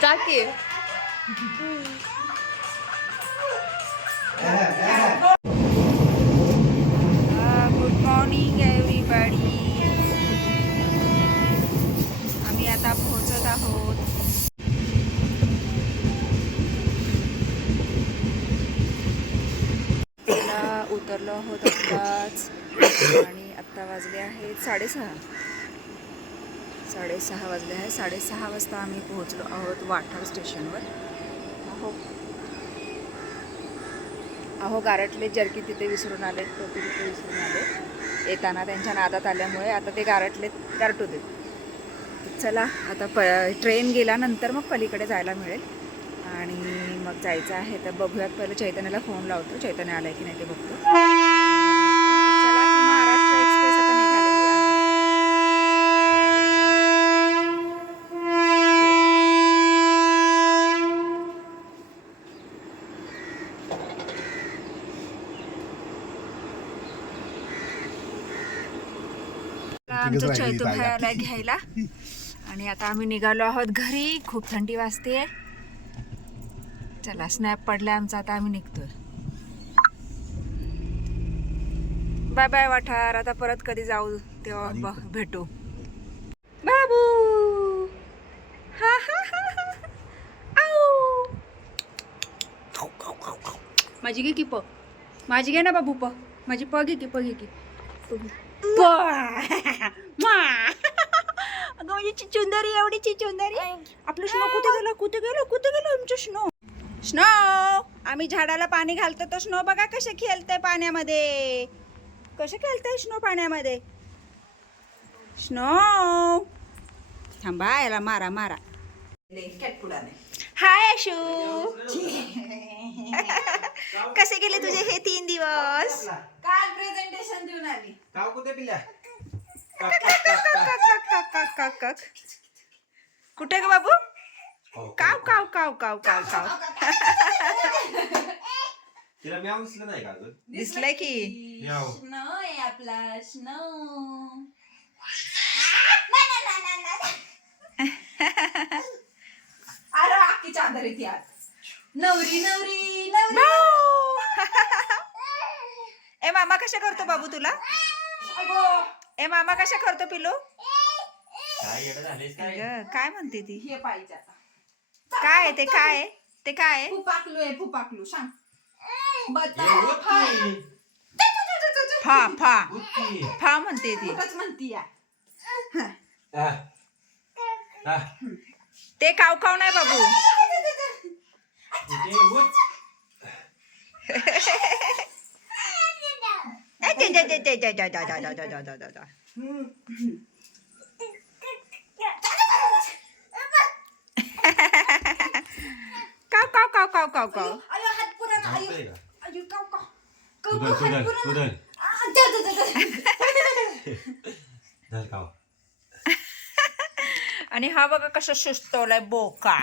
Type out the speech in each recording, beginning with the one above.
जाके good morning everybody. आम्ही आता पोहोचत आहोत. उतरलो आहोत आत्ताच आणि आत्ता वाजले आहेत 6:30 वाजले आहे. 6:30 वाजता आम्ही पोहोचलो आहोत वाठार स्टेशनवर. अहो गारटले जर्की तिथे विसरून आले, टोपी तिथे विसरून आले. येताना त्यांच्या नादात आल्यामुळे आता ते गारटू देत. चला आता ट्रेन गेल्यानंतर मग पलीकडे जायला मिळेल आणि मग जायचं आहे. तर बघूयात, पहिलं चैतन्याला फोन लावतो. चैतन्य आलाय की नाही ते बघतो. चला की महाराष्ट्र एक्सप्रेस आता निघालेली आहे. आमचं चैतू भाई आलाय घ्यायला आणि आता आम्ही निघालो आहोत घरी. खूप थंडी वाजते. चला स्नॅप पडलाय आमचा, आता आम्ही निघतोय. बाय बाय वाठार. आता परत कधी जाऊ तेव्हा भेटू. बाबू हा हा हा आऊ. माझी घे की प, माझी घे ना बाबू प, माझी प घे की, प घे की अगं माझी चिचुंदरी, एवढी चिचुंदरी. आपलं स्नो कुठे गेलं, कुठे गेलं, कुठे गेलं आमचं स्नो? स्नो, आम्ही झाडाला पाणी घालतो तर स्नो बघा कसे खेळतंय पाण्यामध्ये. कसे खेळतंय स्नो पाण्यामध्ये. स्नो थांबा, याला मारा मारा. हाय आशू. कसे गेले तुझे हे 3 दिवस? काल प्रेझेंटेशन देऊन आली. कुठे ग बाबू? काव काव काव काव काव काव. तिला म्याव दिसलं नाही का अजून? दिसलंय की. स्नो आहे आपला स्नो. अरे आखी चादर येते आज. नवरी नवरी नवरी. ए मामा कशा करतो बाबू तुला? ए मामा कशा करतो पिलो? काय म्हणते ती? हे पाहिजे आता. काय ते, काय ते, काय फुपाकलू आहे, फुपाकलू सांग. फा फा फा म्हणते ती. म्हणती ते काव काव नाही बाबू. काव काव काव काव काव काव. आणि हा बघा कसा सुस्तवलाय बोका.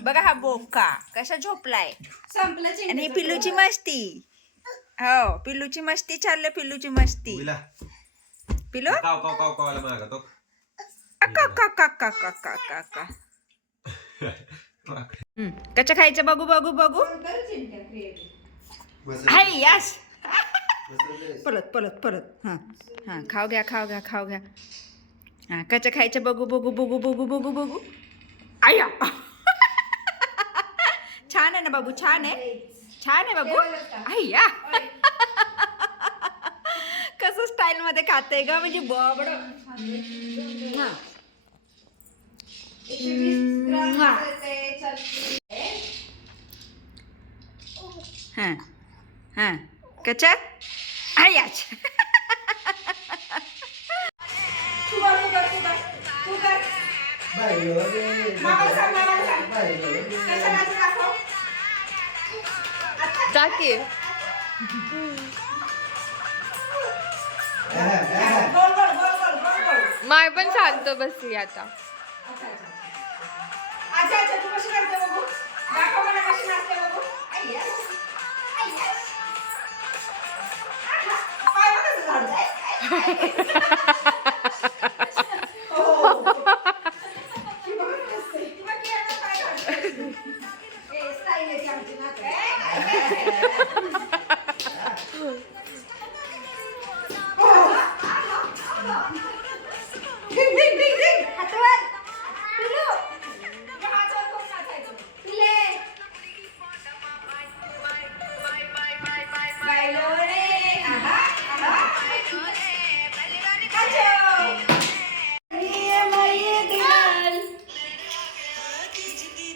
बघा हा बोका कसा झोपलाय. आणि पिल्लूची मस्ती. हो पिल्लूची मस्ती चाललं, पिल्लूची मस्ती. पिल्लू कच्चा खायचं बघू बघू बघू. Hi yes. परत परत परत. हां हां खाऊ घ्या खाऊ घ्या खाऊ घ्या. हां कच्चा खायचं बघू बघू बघू बघू बघू बघू. आया छान आहे ना बाबू, छान आहे, छान आहे बाबू. आया कसं स्टाईल मध्ये खाते ग, म्हणजे बबड. हां हां कच्चा आयाच. जाके माय पण शांत बसली आता. अच्छा अच्छा तू कशी करते बघू. दाखव मला कशी नाचते बघू.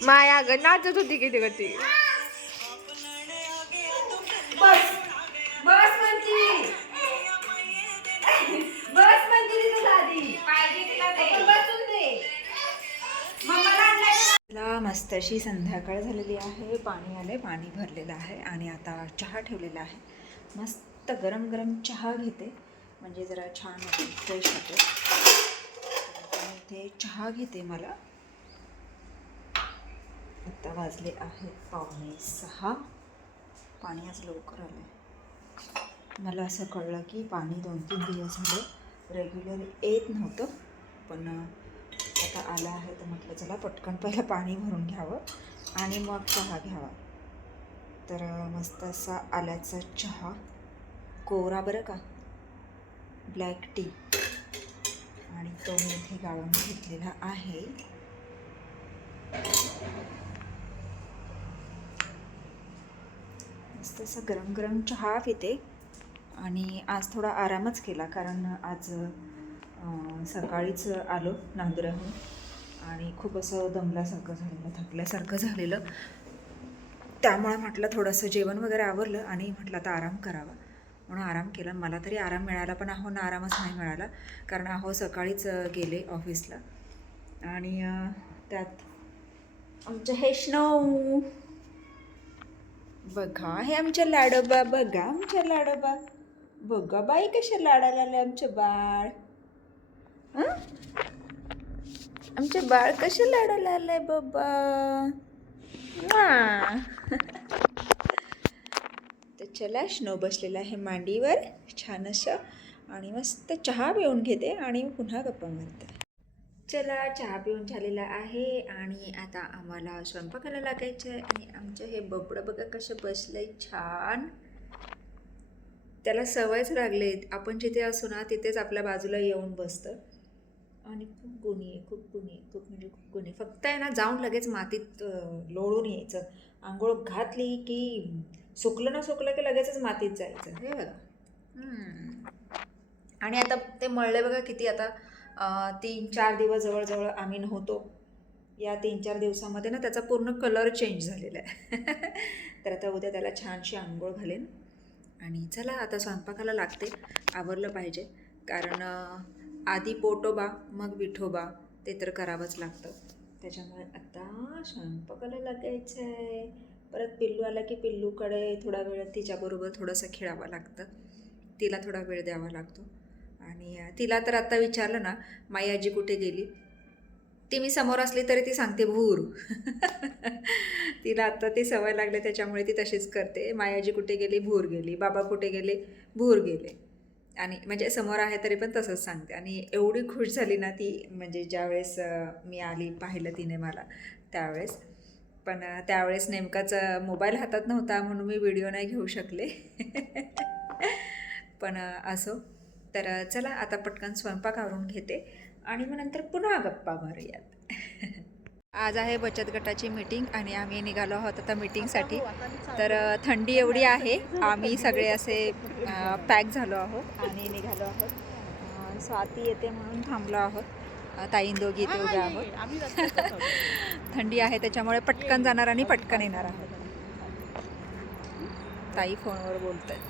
माया ग नाचत होती किती ती. बस बस म्हणती बस म्हणती ती तुला आधी पाहिजे तिला ते बसून दे मम्माला आणलंय. ला मस्त अशी संध्याकाळ झालेली आहे. पाणी आले, पाणी भरलेलं आहे आणि आता चहा ठेवलेला आहे. मस्त गरम गरम चहा घेते म्हणजे जरा छान फ्रेश होते. इथे चहा घेते. मला आता वाजले आहेत 5:45. पाणी आज लवकर आलं आहे. मला असं कळलं की पाणी 2-3 दिवस झाले रेग्युलर येत नव्हतं, पण आता आलं आहे तर म्हटलं चला पटकन पहिलं पाणी भरून घ्यावं आणि मग चहा घ्यावा. तर मस्त असा आल्याचा चहा कोरा बरं का, ब्लॅक टी, आणि तो मी इथे गाळून घेतलेला आहे. मस्त असं गरम गरम चहा पिते. आणि आज थोडा आरामच केला कारण आज सकाळीच आलो नांदुऱ्याहून आणि खूप असं दमल्यासारखं झालेलं, थकल्यासारखं झालेलं. त्यामुळे म्हटलं थोडंसं जेवण वगैरे आवरलं आणि म्हटलं आता आराम करावा म्हणून आराम केला. मला तरी आराम मिळाला, पण आहोंना आरामच नाही मिळाला कारण आहो सकाळीच गेले ऑफिसला. आणि त्यात आमचं हेष्णव बघा, हे आमच्या लाडोबा, बघा आमच्या लाडोबा, बघा बाई कशा लाडाला आले आमचं बाळ. आमचे बाळ कशा लाडाला आलंय बाबा. तर चला, स्नो बसलेला आहे मांडीवर छान असं आणि मस्त चहा पिऊन घेते आणि पुन्हा गप्पा मारते. चला, चहा पिऊन झालेला आहे आणि आता आम्हाला स्वयंपाकाला लागायचं आहे. आणि आमचं हे बबडं बघा कसं बसलंय छान. त्याला सवयच लागले, आपण जिथे असू ना तिथेच आपल्या बाजूला येऊन बसतं आणि खूप गुणी आहे, खूप गुणी आहे, खूप म्हणजे खूप गुणी. फक्त आहे ना जाऊन लगेच मातीत लोळून यायचं. आंघोळ घातली की सुकलं ना सुकलं की लगेचच मातीत जायचं. हे बघा. आणि आता ते मळले बघा किती. आता 3-4 दिवस जवळजवळ आम्ही नव्हतो. या 3-4 दिवसामध्ये ना त्याचा पूर्ण कलर चेंज झालेला आहे. तर आता उद्या त्याला छानशी आंघोळ घालेन आणि चला आता स्वयंपाकाला लागते. आवरलं पाहिजे कारण आधी पोटोबा मग विठोबा, ते तर करावंच लागतं. त्याच्यामुळे आता स्वयंपाकाला लागायचं आहे. परत पिल्लू आला की पिल्लूकडे थोडा वेळ तिच्याबरोबर थोडंसं खेळावं लागतं, तिला थोडा वेळ द्यावा लागतो. आणि तिला तर आता विचारलं ना माई आजी कुठे गेली, ती मी समोर असली तरी ती सांगते भूर. तिला आता ती सवय लागली त्याच्यामुळे ती तशीच करते. माई आजी कुठे गेली, भूर गेली. बाबा कुठे गेले, भूर गेले. आणि म्हणजे समोर आहे तरी पण तसंच सांगते. आणि एवढी खुश झाली ना ती, म्हणजे ज्यावेळेस मी आली पाहिलं तिने मला त्यावेळेस. पण त्यावेळेस नेमकाच मोबाईल हातात नव्हता म्हणून मी व्हिडिओ नाही घेऊ शकले. पण असो. तर चला आता पटकन स्वयंपाक आवरून घेते आणि मग नंतर पुन्हा गप्पा मारूयात. आज आहे बचत गटाची मीटिंग आणि आम्ही निघालो आहोत आता मीटिंगसाठी. तर थंडी एवढी आहे, आम्ही सगळे असे पॅक झालो आहोत आणि निघालो आहोत. स्वाती येते म्हणून थांबलो आहोत. ताईन दोघी इथे उभ्या आहोत. थंडी आहे त्याच्यामुळे पटकन जाणार आणि पटकन येणार आहोत. ताई फोनवर बोलतात.